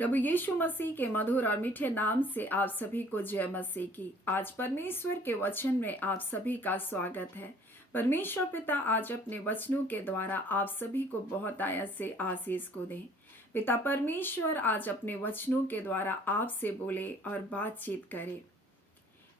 प्रभु यीशु मसीह के मधुर और मीठे नाम से आप सभी को जय मसीह की। आज परमेश्वर के वचन में आप सभी का स्वागत है। परमेश्वर पिता आज अपने वचनों के द्वारा आप सभी को बहुत आयत से आशीष को दें। पिता परमेश्वर आज अपने वचनों के द्वारा आपसे बोले और बातचीत करे।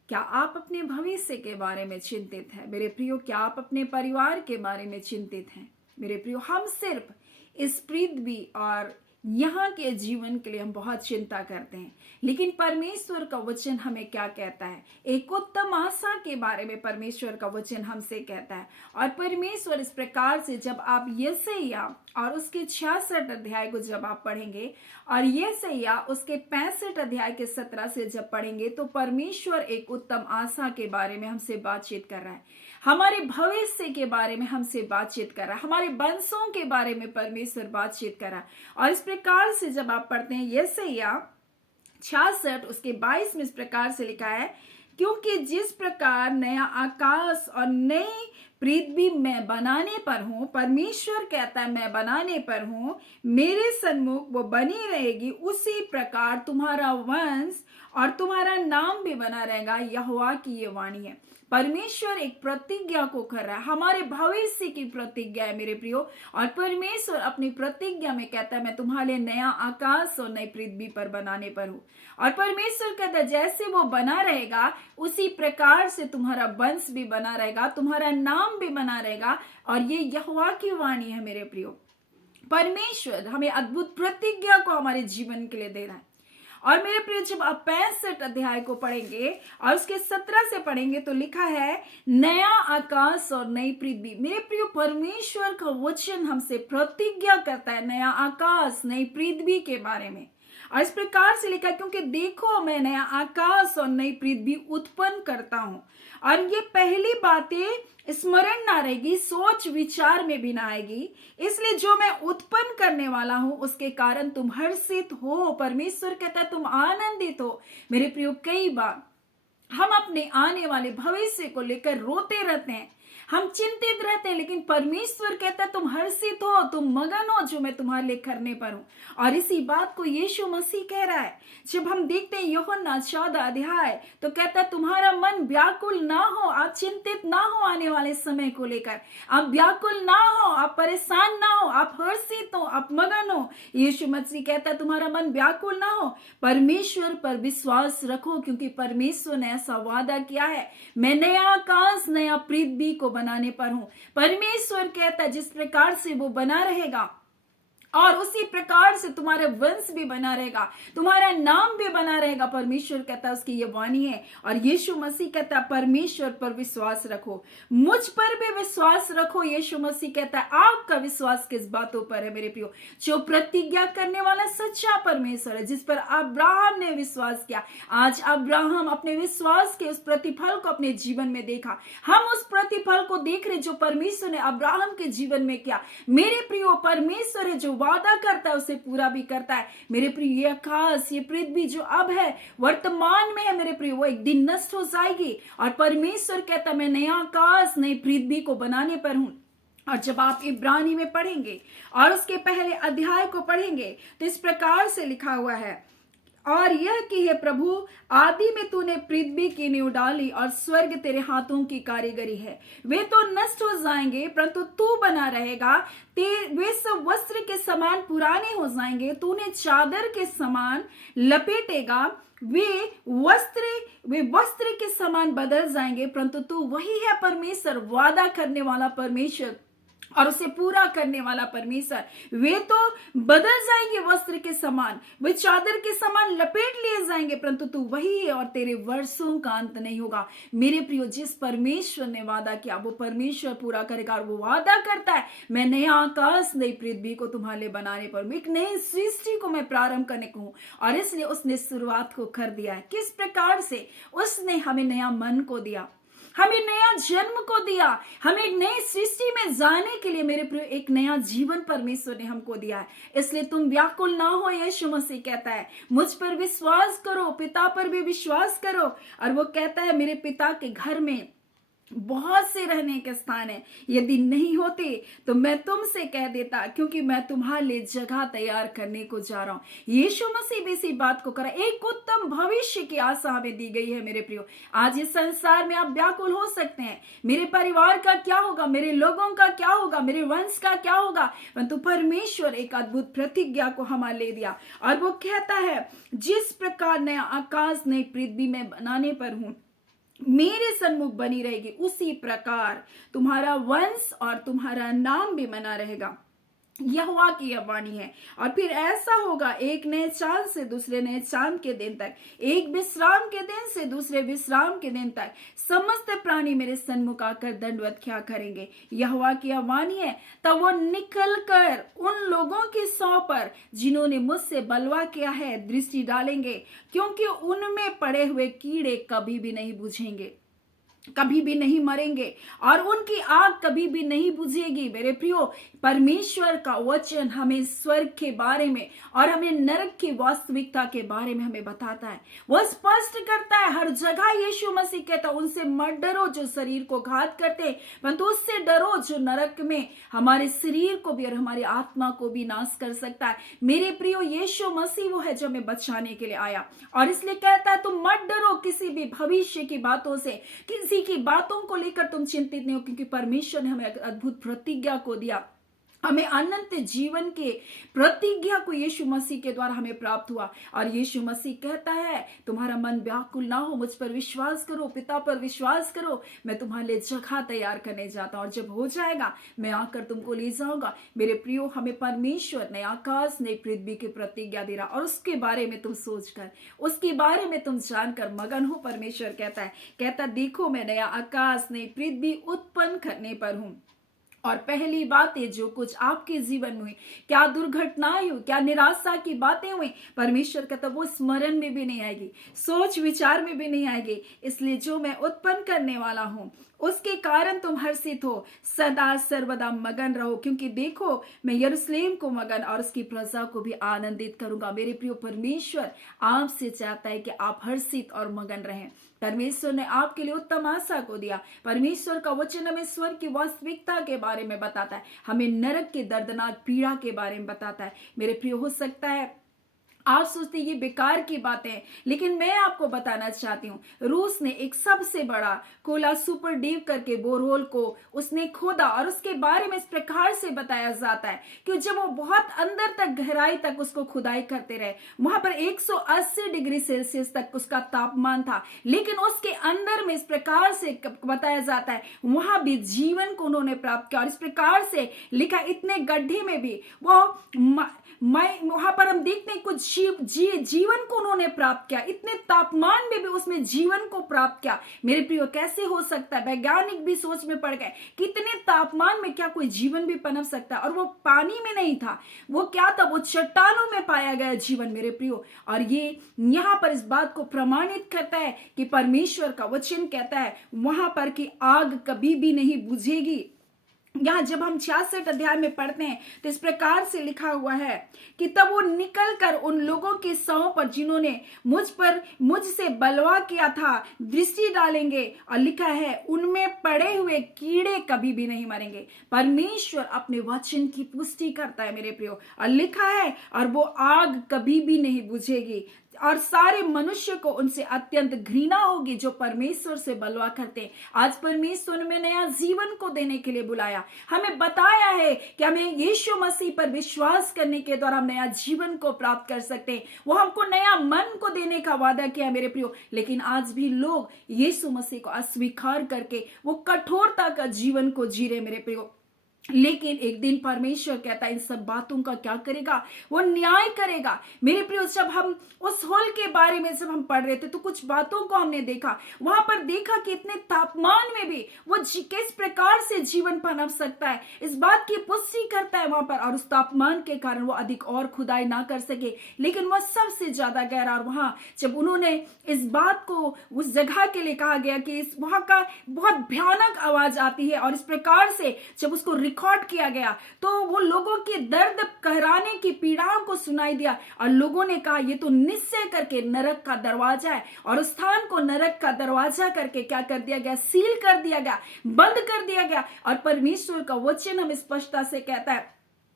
क्या आप अपने भविष्य के बारे में चिंतित हैं मेरे प्रियो? क्या आप अपने परिवार के बारे में चिंतित हैं मेरे प्रियो? हम सिर्फ इस पृथ्वी और यहाँ के जीवन के लिए हम बहुत चिंता करते हैं, लेकिन परमेश्वर का वचन हमें क्या कहता है? एक उत्तम आशा के बारे में परमेश्वर का वचन हमसे कहता है। और परमेश्वर इस प्रकार से, जब आप यशायाह और उसके 66 अध्याय को जब आप पढ़ेंगे और यशायाह उसके 65 अध्याय के 17 से जब पढ़ेंगे, तो परमेश्वर एक उत्तम आशा के बारे में हमसे बातचीत कर रहा है, हमारे भविष्य के बारे में हमसे बातचीत कर रहा है, हमारे वंशों के बारे में परमेश्वर बातचीत कर रहा है। और इस प्रकार से जब आप पढ़ते हैं यशायाह 66 उसके 22 में इस प्रकार से लिखा है, क्योंकि जिस प्रकार नया आकाश और नई पृथ्वी मैं बनाने पर हूं, परमेश्वर कहता है मैं बनाने पर हूं, मेरे सन्मुख वो बनी रहेगी, उसी प्रकार तुम्हारा वंश और तुम्हारा नाम भी बना रहेगा। यहोवा की ये वाणी है। परमेश्वर एक प्रतिज्ञा को कर रहा है, हमारे भविष्य की प्रतिज्ञा है मेरे प्रियो। और परमेश्वर अपनी प्रतिज्ञा में कहता है मैं तुम्हारे नया आकाश और नई पृथ्वी पर बनाने पर हूँ। और परमेश्वर कहता है जैसे वो बना रहेगा उसी प्रकार से तुम्हारा वंश भी बना रहेगा, तुम्हारा नाम भी बना रहेगा। और ये यहोवा की वाणी है मेरे प्रियो। परमेश्वर हमें अद्भुत प्रतिज्ञा को हमारे जीवन के लिए दे रहा है। और मेरे प्रिय, जब आप 65 अध्याय को पढ़ेंगे और उसके 17 से पढ़ेंगे तो लिखा है नया आकाश और नई पृथ्वी। मेरे प्रिय, परमेश्वर का वचन हमसे प्रतिज्ञा करता है नया आकाश नई पृथ्वी के बारे में। और इस प्रकार से लिखा, क्योंकि देखो मैं नया आकाश और नई पृथ्वी उत्पन्न करता हूं। और ये पहली बातें स्मरण ना रहेगी, सोच विचार में भी ना आएगी, इसलिए जो मैं उत्पन्न करने वाला हूं उसके कारण तुम हर्षित हो। परमेश्वर कहता है तुम आनंदित हो। मेरे प्रियो, कई बार हम अपने आने वाले भविष्य को लेकर रोते रहते हैं, हम चिंतित रहते हैं, लेकिन परमेश्वर कहता है तुम हर्षित हो, तुम मगन हो जो मैं तुम्हारे लिए करने पर हूं। और इसी बात को यीशु मसीह कह रहा है। जब हम देखते हैं यूहन्ना 14 अध्याय, तो कहता है तुम्हारा मन व्याकुल ना हो, आप चिंतित ना हो आने वाले समय को लेकर, आप व्याकुल ना हो, आप परेशान ना हो, आप हर्षित हो, आप मगन हो। यीशु मसीह कहता है तुम्हारा मन व्याकुल ना हो, परमेश्वर पर विश्वास रखो, क्योंकि परमेश्वर ने ऐसा वादा किया है मैं नया आकाश नया पृथ्वी को बनाने पर हूं। परमेश्वर कहता है जिस प्रकार से वो बना रहेगा और उसी प्रकार से तुम्हारे वंश भी बना रहेगा, तुम्हारा नाम भी बना रहेगा। परमेश्वर कहता है उसकी ये वाणी है। और यीशु मसीह कहता है परमेश्वर पर विश्वास रखो, मुझ पर भी विश्वास रखो। यीशु मसीह कहता है आपका विश्वास किस बातों पर है मेरे प्रियो? जो प्रतिज्ञा करने वाला सच्चा परमेश्वर है, जिस पर अब्राहम ने विश्वास किया। आज अब्राहम अपने विश्वास के उस प्रतिफल को अपने जीवन में देखा। हम उस प्रतिफल को देख रहे जो परमेश्वर ने अब्राहम के जीवन में किया। मेरे प्रियो, परमेश्वर है जो वादा करता है उसे पूरा भी करता है। मेरे प्रिय, ये आकाश ये पृथ्वी जो अब है वर्तमान में है मेरे प्रिय, वो एक दिन नष्ट हो जाएगी। और परमेश्वर कहता मैं नया आकाश नई पृथ्वी को बनाने पर हूं। और जब आप इब्रानी में पढ़ेंगे और उसके पहले अध्याय को पढ़ेंगे तो इस प्रकार से लिखा हुआ है, और यह कि हे प्रभु आदि में तूने पृथ्वी की नींव डाली और स्वर्ग तेरे हाथों की कारीगरी है। वे तो नष्ट हो जाएंगे परंतु तू बना रहेगा। वे सब वस्त्र के समान पुराने हो जाएंगे, तूने चादर के समान लपेटेगा। वे वस्त्र के समान बदल जाएंगे, परंतु तू वही है परमेश्वर, वादा करने वाला परमेश्वर और उसे पूरा करने वाला परमेश्वर। वे तो बदल जाएंगे वस्त्र के समान, वे चादर के समान लपेट लिए जाएंगे, परंतु तू वही है और तेरे वर्षों का अंत नहीं होगा। मेरे प्रियो, जिस परमेश्वर ने वादा किया वो परमेश्वर पूरा करेगा। और वो वादा करता है मैं नया आकाश नई पृथ्वी को तुम्हारे लिए बनाने पर, एक नई सृष्टि को मैं प्रारंभ करने को हूं। और इसलिए उसने शुरुआत को कर दिया है। किस प्रकार से? उसने हमें नया मन को दिया, हमें नया जन्म को दिया, हमें एक नई सृष्टि में जाने के लिए मेरे प्रिय एक नया जीवन परमेश्वर ने हमको दिया है। इसलिए तुम व्याकुल ना हो। यीशु मसीह कहता है मुझ पर विश्वास करो, पिता पर भी विश्वास करो। और वो कहता है मेरे पिता के घर में बहुत से रहने के स्थान है, यदि नहीं होते तो मैं तुमसे कह देता, क्योंकि मैं तुम्हारे लिए जगह तैयार करने को जा रहा हूं। यीशु मसीह भी इसी बात को करा। एक उत्तम भविष्य की आशा हमें दी गई है मेरे प्रियो। आज इस संसार में आप व्याकुल हो सकते हैं, मेरे परिवार का क्या होगा, मेरे लोगों का क्या होगा, मेरे वंश का क्या होगा, परंतु परमेश्वर एक अद्भुत प्रतिज्ञा को हमारे ले दिया और वो कहता है, जिस प्रकार नया आकाश नई पृथ्वी में बनाने पर हूं, मेरे सन्मुख बनी रहेगी, उसी प्रकार तुम्हारा वंश और तुम्हारा नाम भी बना रहेगा। यहोवा की यह वाणी है। और फिर ऐसा होगा, एक नए चांद से दूसरे नए चांद के दिन तक, एक विश्राम के दिन से दूसरे विश्राम के दिन तक समस्त प्राणी मेरे सन्मुख आकर दंडवत क्या करेंगे। यहोवा की यह वाणी है। तब वो निकल कर उन लोगों की सौ पर जिन्होंने मुझसे बलवा किया है दृष्टि डालेंगे, क्योंकि उनमें पड़े हुए कीड़े कभी भी नहीं बुझेंगे, कभी भी नहीं मरेंगे और उनकी आग कभी भी नहीं बुझेगी। मेरे प्रियो, परमेश्वर का वचन हमें स्वर्ग के बारे में और हमें नरक की वास्तविकता के बारे में हमें बताता है। वह स्पष्ट करता है, हर जगह यीशु मसीह कहता है, उनसे मत डरो जो शरीर को घात करते हैं, परंतु उससे डरो जो नरक में हमारे शरीर को भी और हमारी आत्मा को भी नाश कर सकता है। मेरे प्रियो, यीशु मसीह वो है जो हमें बचाने के लिए आया और इसलिए कहता है, तुम मत डरो किसी भी भविष्य की बातों से, किसी की बातों को लेकर तुम चिंतित नहीं हो, क्योंकि परमेश्वर ने हमें अद्भुत प्रतिज्ञा को दिया। हमें अनंत जीवन के प्रतिज्ञा को यीशु मसीह के द्वारा हमें प्राप्त हुआ। और यीशु मसीह कहता है, तुम्हारा मन व्याकुल ना हो, मुझ पर विश्वास करो, पिता पर विश्वास करो, मैं तुम्हारे लिए जगह तैयार करने जाता हूं और जब हो जाएगा मैं आकर तुमको ले जाऊंगा। मेरे प्रियो, हमें परमेश्वर नए आकाश नई पृथ्वी की प्रतिज्ञा दे रहा और उसके बारे में तुम सोचकर, उसके बारे में तुम जानकर मगन हो। परमेश्वर कहता देखो, मैं नया आकाश नई पृथ्वी उत्पन्न करने पर हूं और पहली बातें जो कुछ आपके जीवन में हुई, क्या दुर्घटनाएं हुई, क्या निराशा की बातें हुई, परमेश्वर कहता वो स्मरण में भी नहीं आएगी, सोच विचार में भी नहीं आएगी। इसलिए जो मैं उत्पन्न करने वाला हूं उसके कारण तुम हर्षित हो, सदा सर्वदा मगन रहो, क्योंकि देखो मैं यरूशलेम को मगन और उसकी प्रजा को भी आनंदित करूंगा। मेरे प्रिय, परमेश्वर आपसे चाहता है कि आप हर्षित और मगन रहें। परमेश्वर ने आपके लिए उत्तम आशा को दिया। परमेश्वर का वचन हमें स्वर्ग की वास्तविकता के बारे में बताता है, हमें नरक के दर्दनाक पीड़ा के बारे में बताता है। मेरे प्रिय, हो सकता है आप सोचते ये बेकार की बातें हैं, लेकिन मैं आपको बताना चाहती हूँ, रूस ने एक सबसे बड़ा कोला सुपर डीप करके बोरहोल को उसने खोदा और उसके बारे में इस प्रकार से बताया जाता है कि जब वो बहुत अंदर तक गहराई तक उसको खुदाई करते रहे, वहां पर 180 डिग्री सेल्सियस तक उसका तापमान था, लेकिन उसके अंदर में इस प्रकार से बताया जाता है वहां भी जीवन को उन्होंने प्राप्त किया। और इस प्रकार से लिखा, इतने गड्ढे में भी वो वहां पर हम देखते हैं कुछ जीवन को उन्होंने प्राप्त किया, इतने तापमान में भी उसमें जीवन को प्राप्त किया। मेरे प्रियो, कैसे हो सकता है? वैज्ञानिक भी सोच में पड़ गए कि इतने तापमान में क्या कोई जीवन भी पनप सकता है? और वो पानी में नहीं था, वो क्या था? वो चट्टानों में पाया गया जीवन। मेरे प्रियो, और ये यहां पर इस बात को प्रमाणित करता है कि परमेश्वर का वचन कहता है वहां पर कि आग कभी भी नहीं बुझेगी। यहाँ जब हम 66 अध्याय में पढ़ते हैं तो इस प्रकार से लिखा हुआ है कि तब वो निकल कर उन लोगों के शवों पर जिन्होंने मुझसे बलवा किया था दृष्टि डालेंगे, और लिखा है उनमें पड़े हुए कीड़े कभी भी नहीं मरेंगे। परमेश्वर अपने वचन की पुष्टि करता है मेरे प्रियो, और लिखा है और वो आग कभी भी नहीं बुझेगी और सारे मनुष्य को उनसे अत्यंत घृणा होगी जो परमेश्वर से बलवा करते हैं। आज परमेश्वर में नया जीवन को देने के लिए बुलाया, हमें बताया है कि हमें यीशु मसीह पर विश्वास करने के द्वारा हम नया जीवन को प्राप्त कर सकते हैं। वो हमको नया मन को देने का वादा किया मेरे प्रियो, लेकिन आज भी लोग यीशु मसीह को अस्वीकार करके वो कठोरता का जीवन को जी रहे मेरे प्रियो। लेकिन एक दिन परमेश्वर कहता है इन सब बातों का क्या करेगा? वो न्याय करेगा। मेरे प्रियो, जब हम उस होल के बारे में जब हम पढ़ रहे थे तो कुछ बातों को हमने देखा, वहां पर देखा कि इतने तापमान में भी वो किस प्रकार से जीवन पनप सकता है, इस बात की पुष्टि करता है वहां पर। और उस तापमान के कारण वो अधिक और खुदाई ना कर सके, लेकिन वह सबसे ज्यादा गहरा। और वहां जब उन्होंने इस बात को उस जगह के लिए कहा गया कि इस वहां का बहुत भयानक आवाज आती है, और इस प्रकार से जब उसको रिकॉर्ड किया गया तो वो लोगों के दर्द कहराने की पीड़ाओं को सुनाई दिया और लोगों ने कहा ये तो निश्चय करके नरक का दरवाजा है, और उस स्थान को नरक का दरवाजा करके क्या कर दिया गया, सील कर दिया गया, बंद कर दिया गया। और परमेश्वर का वचन हम स्पष्टता से कहता है,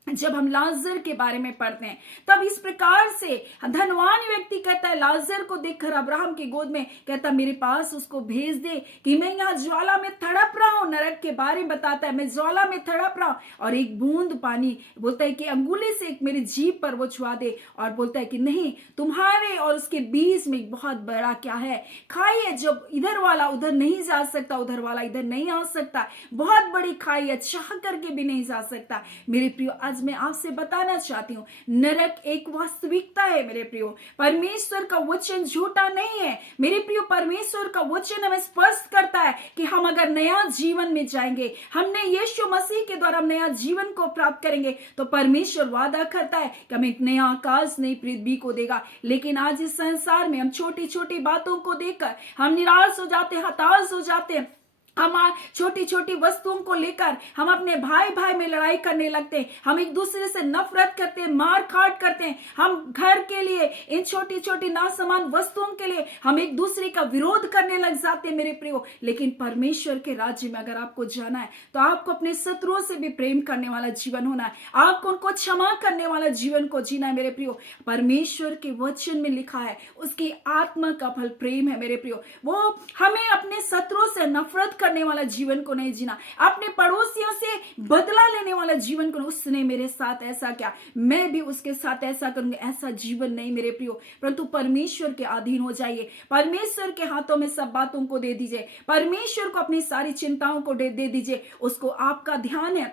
जब हम लाजर के बारे में पढ़ते हैं तब इस प्रकार से धनवान व्यक्ति कहता है, लाजर को देखकर अब्राहम की गोद में कहता मेरे पास उसको भेज दे कि मैं यहाँ ज्वाला में तड़प रहा हूं। नरक के बारे में बताता है, मैं ज्वाला में तड़प रहा हूं, और एक बूंद पानी बोलता है कि अंगुली से एक मेरी जीभ पर वो छुआ दे, और बोलता है कि नहीं, तुम्हारे और उसके बीच में एक बहुत बड़ा क्या है, खाई है, जब इधर वाला उधर नहीं जा सकता, उधर वाला इधर नहीं आ सकता, बहुत बड़ी खाई है, चाह करके भी नहीं जा सकता। मेरे प्रियो, आज मैं आपसे बताना चाहती हूं, नरक एक वास्तविकता है मेरे प्रियो। परमेश्वर का वचन झूठा नहीं है मेरे प्रियो। परमेश्वर का वचन हमें स्पष्ट करता है कि हम अगर नया जीवन में जाएंगे, हमने यीशु मसीह के द्वारा नया जीवन को प्राप्त करेंगे, तो परमेश्वर वादा करता है कि हमें एक नया आकाश, नई पृथ्वी को देगा। लेकिन आज इस संसार में हम छोटी छोटी बातों को देखकर हम निराश हो जाते हैं, हताश हो जाते हैं। हम छोटी छोटी वस्तुओं को लेकर हम अपने भाई भाई में लड़ाई करने लगते हैं, हम एक दूसरे से नफरत करते हैं, मार काट करते हैं। हम घर के लिए, इन छोटी छोटी नासमान वस्तुओं के लिए हम एक दूसरे का विरोध करने लग जाते हैं मेरे प्रियो। लेकिन परमेश्वर के राज्य में अगर आपको जाना है तो आपको अपने शत्रुओं से भी प्रेम करने वाला जीवन होना है, आपको उनको क्षमा करने वाला जीवन को जीना है मेरे प्रियो। परमेश्वर के वचन में लिखा है उसकी आत्मा का फल प्रेम है मेरे प्रियो। वो हमें अपने शत्रुओं से नफरत करने वाला जीवन को नहीं जीना, अपने पड़ोसियों से बदला लेने वाला जीवन को, उसने मेरे साथ ऐसा किया मैं भी उसके साथ ऐसा करूंगा, ऐसा जीवन नहीं मेरे प्रियो। परंतु परमेश्वर के अधीन हो जाइए, परमेश्वर के हाथों में सब बातों को दे दीजिए, परमेश्वर को अपनी सारी चिंताओं को दे दीजिए। उसको आपका ध्यान है,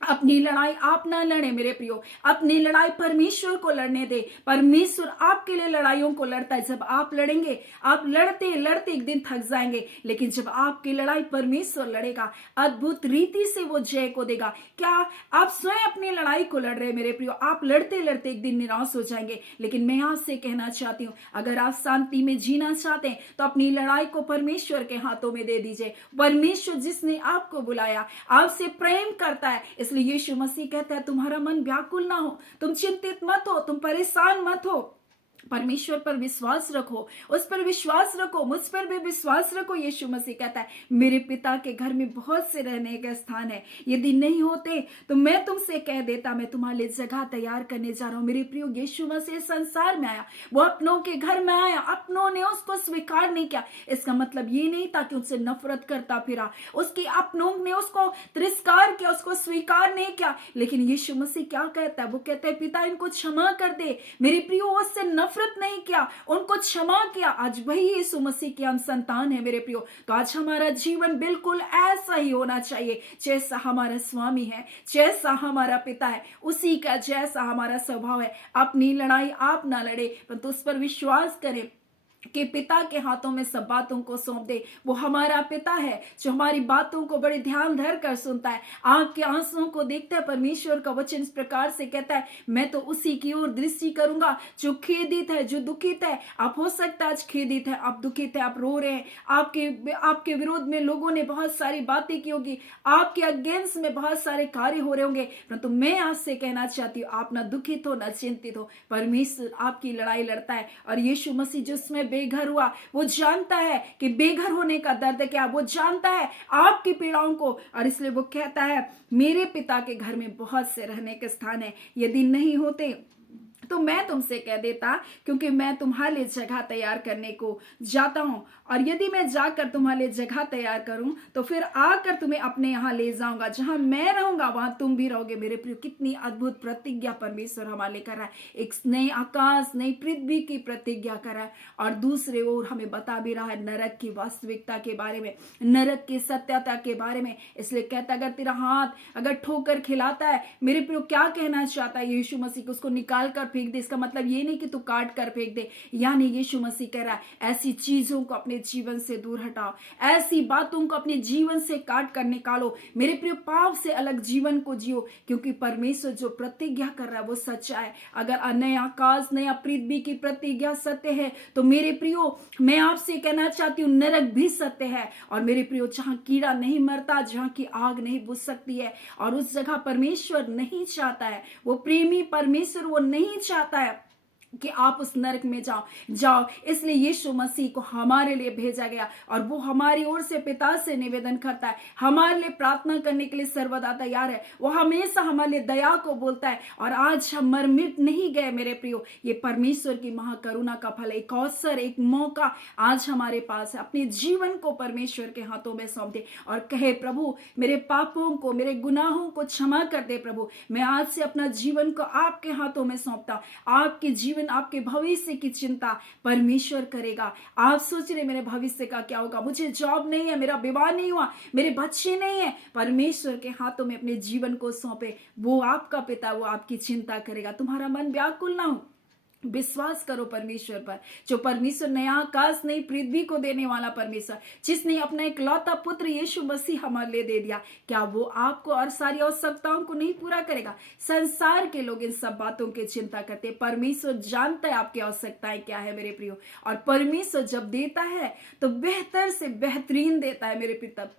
अपनी लड़ाई आप ना लड़े मेरे प्रियो, अपनी लड़ाई परमेश्वर को लड़ने दे। परमेश्वर आपके लिए लड़ाइयों को लड़ता है। जब आप लड़ेंगे, आप लड़ते लड़ते एक दिन थक जाएंगे, लेकिन जब आपकी लड़ाई परमेश्वर लड़ेगा, अद्भुत रीति से वो जय को देगा। क्या आप स्वयं अपनी लड़ाई को लड़ रहे हैं मेरे प्रियो? आप लड़ते लड़ते एक दिन निराश हो जाएंगे। लेकिन मैं आपसे कहना चाहती हूँ, अगर आप शांति में जीना चाहते हैं तो अपनी लड़ाई को परमेश्वर के हाथों में दे दीजिए। परमेश्वर जिसने आपको बुलाया आपसे प्रेम करता है, इसलिए यीशु मसीह कहता है तुम्हारा मन व्याकुल ना हो, तुम चिंतित मत हो, तुम परेशान मत हो, परमेश्वर पर विश्वास रखो, उस पर विश्वास रखो, मुझ पर भी विश्वास रखो। यीशु मसीह कहता है मेरे पिता के घर में बहुत से रहने का स्थान है, यदि नहीं होते तो मैं तुमसे कह देता, मैं तुम्हारे लिए जगह तैयार करने जा रहा हूं। मेरे प्रियो, यीशु मसीह संसार में आया, वो अपनों के घर में आया, अपनों ने उसको स्वीकार नहीं किया। इसका मतलब ये नहीं था कि उससे नफरत करता फिरा, उसके अपनों ने उसको तिरस्कार किया, उसको स्वीकार नहीं किया। लेकिन यीशु मसीह क्या कहता है? वो कहता है पिता इनको क्षमा कर दे। मेरे प्रियो, उससे नफरत नहीं किया, उनको क्षमा किया। आज वही यीशु मसीह की हम संतान है मेरे प्रियो। तो आज हमारा जीवन बिल्कुल ऐसा ही होना चाहिए, जैसा हमारा स्वामी है, जैसा हमारा पिता है, उसी का जैसा हमारा स्वभाव है। अपनी लड़ाई आप ना लड़े, परंतु उस पर विश्वास करें कि पिता के हाथों में सब बातों को सौंप दे। वो हमारा पिता है जो हमारी बातों को बड़े ध्यान धर कर सुनता है, आंख के आंसुओं को देखता है। परमेश्वर का वचन इस प्रकार से कहता है, मैं तो उसी की ओर दृष्टि करूंगा जो खेदित है, जो दुखित है। आप हो सकता है आज खेदित है, आप दुखित है, आप रो रहे हैं, आपके विरोध में लोगों ने बहुत सारी बातें की होगी, आपके अगेंस्ट में बहुत सारे कार्य हो रहे होंगे, परंतु मैं आपसे कहना चाहती हूँ आप ना दुखित हो, ना चिंतित हो। परमेश्वर आपकी लड़ाई लड़ता है। और यीशु मसीह जिसमें बेघर हुआ, वो जानता है कि बेघर होने का दर्द क्या, वो जानता है आपकी पीड़ाओं को, और इसलिए वो कहता है मेरे पिता के घर में बहुत से रहने के स्थान है, यदि नहीं होते तो मैं तुमसे कह देता, क्योंकि मैं तुम्हारे लिए जगह तैयार करने को जाता हूं, और यदि मैं जाकर तुम्हारे लिए जगह तैयार करूं तो फिर आकर तुम्हें अपने यहां ले जाऊंगा, जहां मैं रहूंगा वहां तुम भी रहोगे। मेरे प्रिय, कितनी अद्भुत प्रतिज्ञा परमेश्वर हमारे लिए कर रहा है। एक नए आकाश, नई पृथ्वी की प्रतिज्ञा कर रहा है, और दूसरे ओर हमें बता भी रहा है नरक की वास्तविकता के बारे में, नरक की सत्यता के बारे में। इसलिए कहता अगर तेरा हाथ अगर ठोकर खिलाता है, मेरे प्रिय क्या कहना चाहता है यीशु मसीह को, उसको निकाल कर फेंक दे, इसका मतलब ये नहीं कि तू काट कर फेंक दे। यानी यीशु मसीह कह रहा है ऐसी चीजों को अपने जीवन से दूर हटाओ, ऐसी बातों को अपने जीवन से काट कर निकालो। मेरे प्रिय, पाप से अलग जीवन को जियो, क्योंकि परमेश्वर जो प्रतिज्ञा कर रहा है वो सच्चा है। अगर नया आकाश नया पृथ्वी की प्रतिज्ञा सत्य है, तो मेरे प्रियो मैं आपसे कहना चाहती हूँ नरक भी सत्य है। और मेरे प्रियो, जहां कीड़ा नहीं मरता, जहां की आग नहीं बुझ सकती है, और उस जगह परमेश्वर नहीं चाहता है, वो प्रेमी परमेश्वर वो नहीं चाहता है कि आप उस नरक में जाओ। इसलिए यीशु मसीह को हमारे लिए भेजा गया, और वो हमारी ओर से पिता से निवेदन करता है, हमारे लिए प्रार्थना करने के लिए सर्वदा तैयार है। वो हमेशा हमारे लिए दया को बोलता है। और आज हम मर मिट नहीं गए मेरे प्रियो, ये परमेश्वर की महाकरुणा का फल, एक अवसर, एक मौका आज हमारे पास है। अपने जीवन को परमेश्वर के हाथों में सौंप दे और कहे, प्रभु मेरे पापों को, मेरे गुनाहों को क्षमा कर दे। प्रभु मैं आज से अपना जीवन को आपके हाथों में सौंपता हूं। आपके जीवन, आपके भविष्य की चिंता परमेश्वर करेगा। आप सोच रहे मेरे भविष्य का क्या होगा, मुझे जॉब नहीं है, मेरा विवाह नहीं हुआ, मेरे बच्चे नहीं है, परमेश्वर के हाथों में अपने जीवन को सौंपे। वो आपका पिता, वो आपकी चिंता करेगा। तुम्हारा मन व्याकुल ना हो, विश्वास करो परमेश्वर पर, जो परमेश्वर नया आकाश नई पृथ्वी को देने वाला परमेश्वर, जिसने अपना इकलौता पुत्र यीशु मसीह हमारे लिए दे दिया, क्या वो आपको और सारी आवश्यकताओं को नहीं पूरा करेगा? संसार के लोग इन सब बातों की चिंता करते, परमेश्वर जानता है आपकी आवश्यकताएं क्या है मेरे प्रियो। और परमेश्वर जब देता है तो बेहतर से बेहतरीन देता है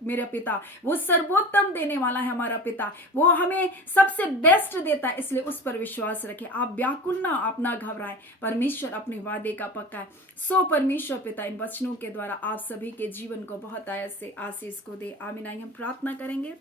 मेरा पिता, वो सर्वोत्तम देने वाला है हमारा पिता, वो हमें सबसे बेस्ट देता है। इसलिए उस पर विश्वास रखें, आप व्याकुल ना, आप ना घबराएं। परमेश्वर अपने वादे का पक्का है। सो परमेश्वर पिता इन वचनों के द्वारा आप सभी के जीवन को बहुत से आशीष को दे। आमीन। आइए हम प्रार्थना करेंगे।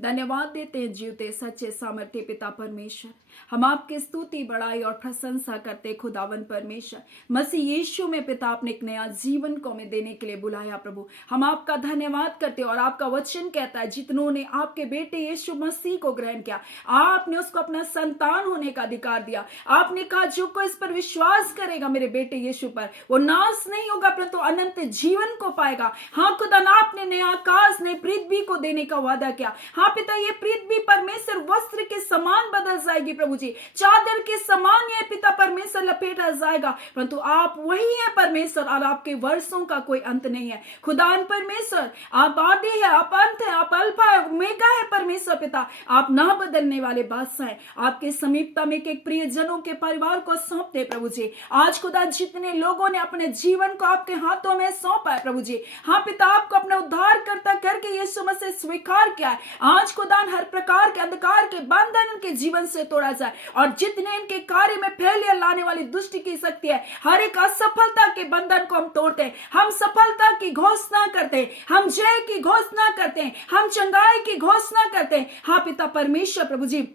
धन्यवाद देते हैं जीवते सच्चे सामर्थ्य पिता परमेश्वर, हम आपकी स्तुति बड़ाई और प्रशंसा करते खुदावन परमेश्वर। मसीह यीशु में पिता आपने एक नया जीवन को हमें देने के लिए बुलाया प्रभु, हम आपका धन्यवाद करते। और आपका वचन कहता है जितनों ने आपके बेटे यीशु मसीह को ग्रहण किया, आपने उसको अपना संतान होने का अधिकार दिया। आपने कहा जो कोई इस पर विश्वास करेगा मेरे बेटे यीशु पर, वो नाश नहीं होगा परंतु अनंत जीवन को पाएगा। हाँ खुदा, आपने नया आकाश नई पृथ्वी को देने का वादा किया। हाँ पिता, ये पृथ्वी परमेश्वर वस्त्र के समान बदल जाएगी प्रभु जी, चादर के समान ये पिता परमेश्वर लपेटा जाएगा, परंतु आप वही है परमेश्वर, और आपके वर्षों का कोई अंत नहीं है। खुदान परमेश्वर, आप आदि है, आप अंत है, आप अल्फा है, ओमेगा है परमेश्वर पिता, आप ना बदलने वाले बादशाह हैं। आपके समीपता में एक प्रिय जनों के परिवार को सौंपते प्रभु जी। आज खुदा जितने लोगों ने अपने जीवन को आपके हाथों में सौंपा है प्रभु जी, हाँ पिता, आपको अपना उद्धार करता करके यीशु मसीह स्वीकार किया है। आज खुदा हर प्रकार के अंधकार के बंधन इनके जीवन से तोड़ा जाए, और जितने इनके कार्य में फेलियर लाने वाली दुष्ट की शक्ति है, हर एक असफलता के बंधन को हम तोड़ते हैं। हम सफलता की घोषणा करते हैं, हम जय की घोषणा करते हैं, हम चंगाई की घोषणा करते हैं। हाँ पिता परमेश्वर प्रभु जी,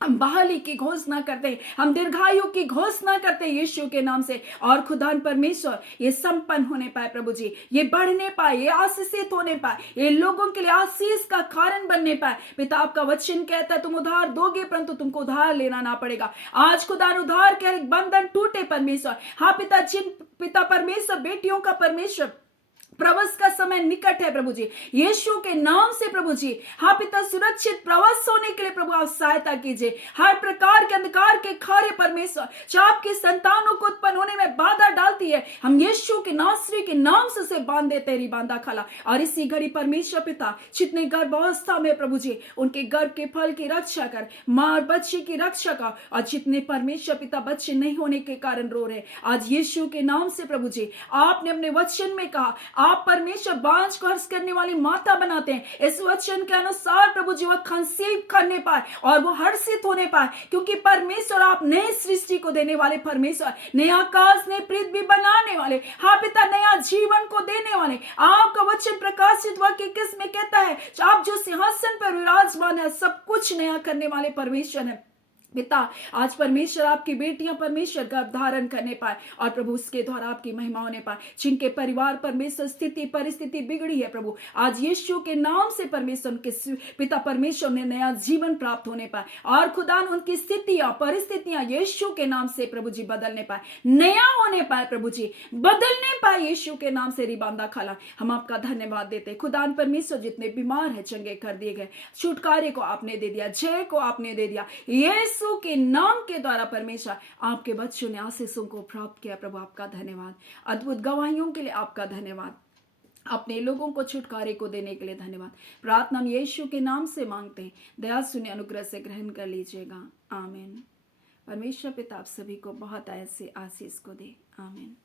हम बहाली की घोषणा करते हैं, हम दीर्घायु की घोषणा करते हैं यीशु के नाम से। और खुदान परमेश्वर ये संपन्न होने पाए प्रभु जी, ये बढ़ने पाए, ये आशीषित होने पाए, ये लोगों के लिए आशीष का कारण बनने पाए। पिता आपका वचन कहता है तुम उधार दोगे परंतु तुमको उधार लेना ना पड़ेगा। आज खुदान उधार के एक बंधन टूटे परमेश्वर। हाँ पिता, जिन पिता परमेश्वर बेटियों का परमेश्वर प्रवास का समय निकट है प्रभु जी, यीशु के नाम से प्रभु जी, हाँ पिता, सुरक्षित प्रवास होने के लिए प्रभु आप सहायता कीजिए। हर प्रकार के अंधकार के कार्य परमेश्वर जो आपके संतानों को उत्पन्न होने में बाधा डालती है, हम यीशु के नासरी के नाम से उसे बांध दे तेरी बांधा खाला। और इसी घड़ी परमेश्वर पिता जितने गर्भावस्था में प्रभु जी, उनके गर्भ के फल की रक्षा कर, माँ और बच्चे की रक्षा कर, और जितने परमेश्वर पिता बच्चे नहीं होने के कारण रो रहे, आज यीशु के नाम से प्रभु जी, आपने अपने वचन में कहा आप परमेश्वर बांझ को हर्ष करने वाली माता बनाते हैं। इस वचन के अनुसार प्रभु जी वह कंसीव करने पाए और वो हर्षित होने पाए, क्योंकि परमेश्वर आप नए सृष्टि को देने वाले परमेश्वर, नया आकाश नई पृथ्वी बनाने वाले, हाँ पिता, नया जीवन को देने वाले। आपका वचन प्रकाशित हुआ कि किसमें कहता है आप जो सिंहासन पर विराजमान है सब कुछ नया करने वाले परमेश्वर है। पिता आज परमेश्वर आपकी बेटियां परमेश्वर गर्भ धारण करने पाए, और प्रभु उसके द्वारा आपकी महिमा होने पाए। जिनके परिवार परमेश्वर स्थिति परिस्थिति बिगड़ी है प्रभु, आज यीशु के नाम से परमेश्वर उनके पिता परमेश्वर ने नया जीवन प्राप्त होने पाए, और खुदा उनकी स्थितियां परिस्थितियां यीशु के नाम से प्रभु जी बदलने पाए, नया होने पाए प्रभु जी, बदलने पाए यीशु के नाम से रिबांदा खाला। हम आपका धन्यवाद देते खुदान परमेश्वर, जितने बीमार है चंगे कर दिए गए, छुटकारे को आपने दे दिया, जय को आपने दे दिया, यीशु यीशु के नाम के द्वारा परमेश्वर आपके बच्चों ने आशीषों को प्राप्त किया। प्रभु आपका धन्यवाद, अद्भुत गवाहियों के लिए आपका धन्यवाद, अपने लोगों को छुटकारे को देने के लिए धन्यवाद। प्रार्थना हम यीशु के नाम से मांगते हैं, दया सुने अनुग्रह से ग्रहण कर लीजिएगा। आमीन। परमेश्वर पिता आप सभी को बहुत ऐसे आशीष को दे। आमीन।